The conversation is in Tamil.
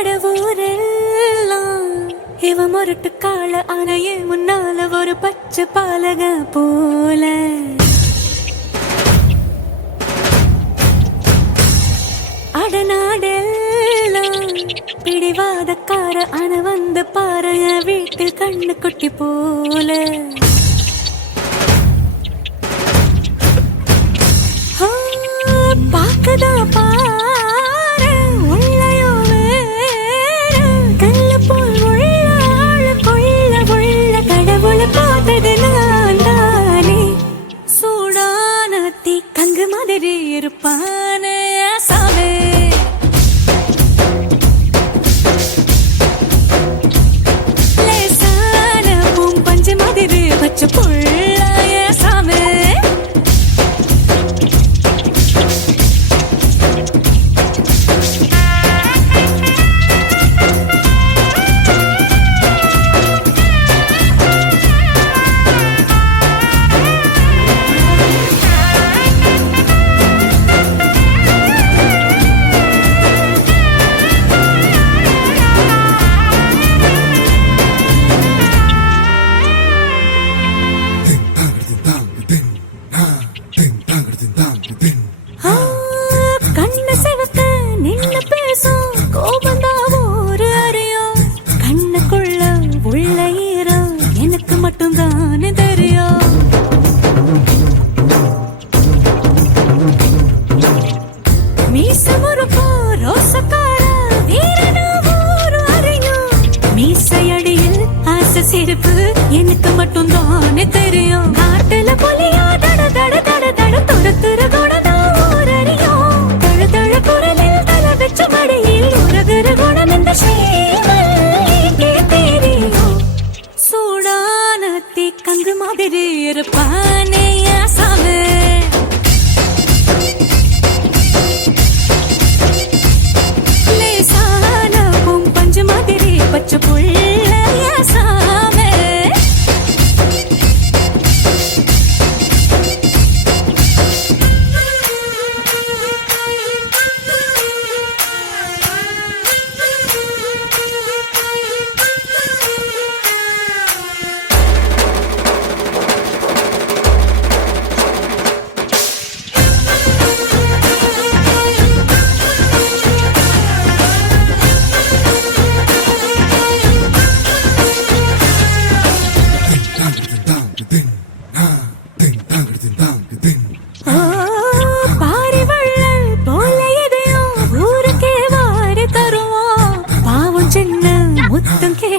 கடவுரெல்லாம் இவ முரட்டு கால அணையே முன்னால ஒரு பச்சை பாலக போல அடநாடெல்லாம் பிடிவாதக்கார அண வந்து பாறைய வீட்டில் கண்ணு குட்டி போல பாக்கதா பாரு உள்ளயோ வேற கல்ல போல் உள்ள கொள்ள உள்ள கடவுளை பார்த்தது நான் தானே சூடான தீ கங்கு மாதிரி இருப்பானே சாமே லேசான பூம் பஞ்சு மாதிரி பச்சை புள்ளாய சாமே கண்ண சிவக்க நின்னு பேசும் கோபந்தாவோ ஒரு அறியும் கண்ணுக்குள்ள உள்ள ஈரம் எனக்கு மட்டும்தானே தெரியும் மீச முறுக்கோ ரோசக்கார வீரனா ஒரு அறியும் மீசையடியில் ஆசை சிரிப்பு எனக்கு மட்டும்தானே தெரியும் காட்டுல புலியா தட தட தட தட துரத்துற குணதான் ஒரு அறியும் தழ தழ குரலில் தலை வச்ச மடியில் உறகுற குணம் இந்த சேவல்கே தெரியும் சூடான தீ கங்கு மாதிரி இருப்பானே சாமி லேசான பூம் பஞ்சு மாதிரி பச்சை புள்ள சாமி பாரிவள்ளல் போல எதையோ ஊருக்கே வாரி தருவோம் பாவம் சின்ன முத்தம் கே